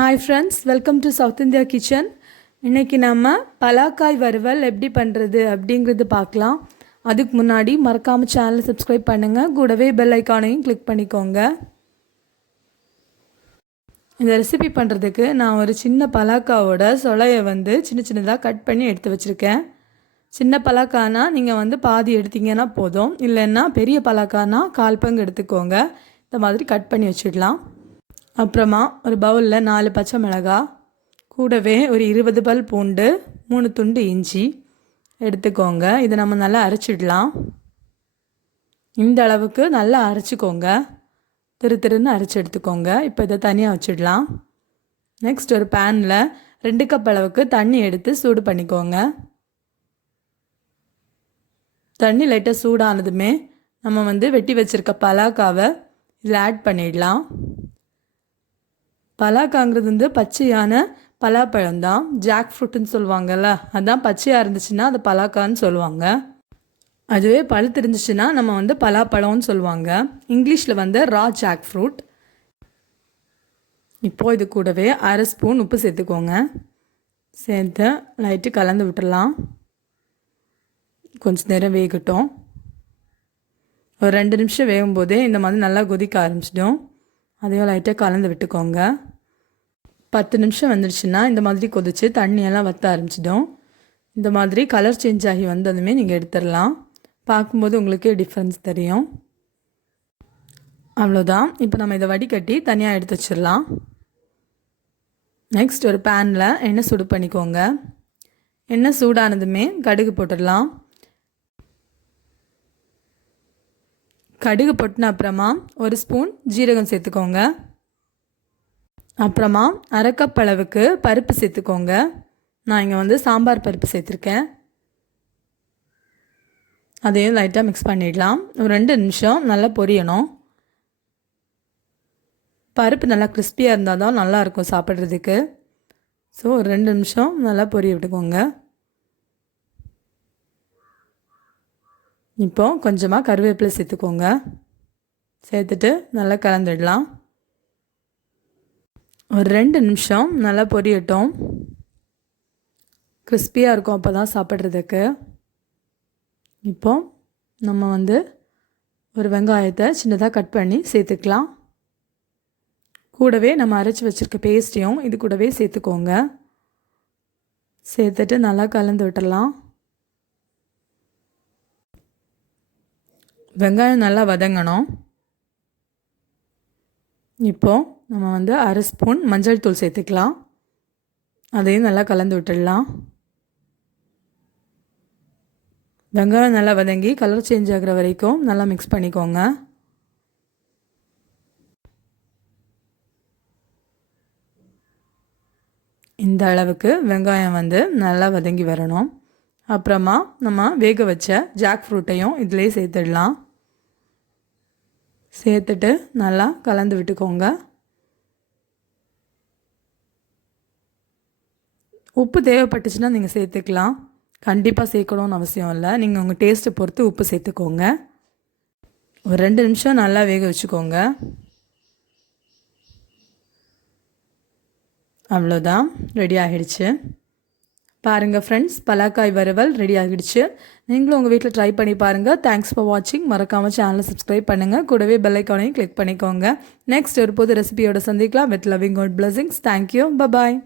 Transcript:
Hi friends, welcome to Southindiakitchen. இன்னைக்கு நம்ம பலாக்காய் வறுவல் எப்படி பண்றது அப்படிங்கறது பார்க்கலாம். அதுக்கு முன்னாடி மறக்காம சேனலை subscribe பண்ணுங்க. கூடவே bell ஐகானையும் click பண்ணிக்கோங்க. இந்த ரெசிபி பண்றதுக்கு நான் ஒரு சின்ன பலாக்காவோட சொளையை சின்ன சின்னதா கட் பண்ணி எடுத்து வச்சிருக்கேன். சின்ன பலாக்கானா நீங்க பாதி எடுத்தீங்கன்னா போதும். இல்லைன்னா பெரிய பலாக்கானா 1/4 பங்கு எடுத்துக்கோங்க. இந்த மாதிரி கட் பண்ணி வச்சிடலாம். அப்புறமா ஒரு பவுலில் 4 பச்சை மிளகாய், கூடவே ஒரு 20 பல் பூண்டு, 3 துண்டு இஞ்சி எடுத்துக்கோங்க. இதை நம்ம நல்லா அரைச்சிடலாம். இந்த அளவுக்கு நல்லா அரைச்சிக்கோங்க. திருன்னு அரைச்சி எடுத்துக்கோங்க. இப்போ இதை தனியாக வச்சிடலாம். நெக்ஸ்ட் ஒரு பேனில் 2 கப் அளவுக்கு தண்ணி எடுத்து சூடு பண்ணிக்கோங்க. தண்ணி லைட்டாக சூடானதுமே நம்ம வெட்டி வச்சுருக்க பலாக்காவை இதில் ஆட் பண்ணிடலாம். பலாக்காங்கிறது பச்சையான பலாப்பழம் தான். ஜாக்ஃப்ரூட்டுன்னு சொல்லுவாங்கள்ல, அதுதான் பச்சையாக இருந்துச்சுன்னா அது பலாக்கான்னு சொல்லுவாங்க. அதுவே பழுத்து இருந்துச்சுன்னா நம்ம பலாப்பழம்னு சொல்லுவாங்க. இங்கிலீஷில் ரா ஜாக்ஃப்ரூட். இப்போது இது கூடவே 1/2 ஸ்பூன் உப்பு சேர்த்துக்கோங்க. சேர்த்து லைட்டு கலந்து விட்டுடலாம். கொஞ்சம் நேரம் வேகட்டும். ஒரு 2 நிமிஷம் வேகும்போதே இந்த மாதிரி நல்லா கொதிக்க ஆரம்பிச்சிடும். அதையும் லைட்டாக கலந்து விட்டுக்கோங்க. 10 நிமிஷம் வந்துடுச்சுன்னா இந்த மாதிரி கொதித்து தண்ணியெல்லாம் வற்ற ஆரம்பிச்சிடும். இந்த மாதிரி கலர் சேஞ்ச் ஆகி வந்ததுமே நீங்கள் எடுத்துடலாம். பார்க்கும்போது உங்களுக்கு டிஃப்ரென்ஸ் தெரியும். அவ்வளோதான். இப்போ நம்ம இதை வடிகட்டி தனியாக எடுத்து வச்சிடலாம். நெக்ஸ்ட் ஒரு பேனில் எண்ணெய் சூடு பண்ணிக்கோங்க. எண்ணெய் சூடானதுமே கடுகு போட்டுடலாம். கடுகு போட்டின அப்புறமா 1 ஸ்பூன் ஜீரகம் சேர்த்துக்கோங்க. அப்புறமா 1/2 கப் அளவுக்கு பருப்பு சேர்த்துக்கோங்க. நான் இங்கே சாம்பார் பருப்பு சேர்த்துருக்கேன். அதையும் லைட்டாக மிக்ஸ் பண்ணிடலாம். ஒரு 2 நிமிஷம் நல்லா பொரியணும். பருப்பு நல்லா கிறிஸ்பியாக இருந்தால் தான் நல்லாயிருக்கும் சாப்பிட்றதுக்கு. ஸோ ஒரு 2 நிமிஷம் நல்லா பொரிய விட்டுக்கோங்க. இப்போது கொஞ்சமாக கருவேப்பிலை சேர்த்துக்கோங்க. சேர்த்துட்டு நல்லா கலந்துடலாம். ஒரு 2 நிமிஷம் நல்லா பொரியட்டும். கிறிஸ்பியாக இருக்கும் அப்போ தான் சாப்பிட்றதுக்கு. இப்போது நம்ம ஒரு வெங்காயத்தை சின்னதாக கட் பண்ணி சேர்த்துக்கலாம். கூடவே நம்ம அரைச்சி வச்சுருக்க பேஸ்ட்டையும் இது கூடவே சேர்த்துக்கோங்க. சேர்த்துட்டு நல்லா கலந்து விட்டுடலாம். வெங்காயம் நல்லா வதங்கணும். இப்போது நம்ம 1/2 ஸ்பூன் மஞ்சள் தூள் சேர்த்துக்கலாம். அதையும் நல்லா கலந்து விட்டுடலாம். வெங்காயம் நல்லா வதங்கி கலர் சேஞ்ச் ஆகிற வரைக்கும் நல்லா மிக்ஸ் பண்ணிக்கோங்க. இந்த அளவுக்கு வெங்காயம் நல்லா வதங்கி வரணும். அப்புறமா நம்ம வேக வச்ச ஜாக் ஃப்ரூட்டையும் இதிலே சேர்த்துடலாம். சேர்த்துட்டு நல்லா கலந்து விட்டுக்கோங்க. உப்பு தேவைப்பட்டுச்சுன்னா நீங்கள் சேர்த்துக்கலாம். கண்டிப்பாக சேர்க்கணும்னு அவசியம் இல்லை. நீங்கள் உங்கள் டேஸ்ட்டை பொறுத்து உப்பு சேர்த்துக்கோங்க. ஒரு 2 நிமிஷம் நல்லா வேக வச்சுக்கோங்க. அவ்வளோதான், ரெடி ஆகிடுச்சு. பாருங்கள் ஃப்ரெண்ட்ஸ், பலாக்காய் வறுவல் ரெடி ஆகிடுச்சு. நீங்களும் உங்கள் வீட்டில் ட்ரை பண்ணி பாருங்கள். தேங்க்ஸ் ஃபார் வாட்சிங். மறக்காமல் சேனலை சப்ஸ்கிரைப் பண்ணுங்கள். கூடவே பெல் ஐக்கானையும் கிளிக் பண்ணிக்கோங்க. நெக்ஸ்ட் ஒரு புது ரெசிபியோட சந்திக்கலாம். With loving god blessings. Thank you. Bye bye.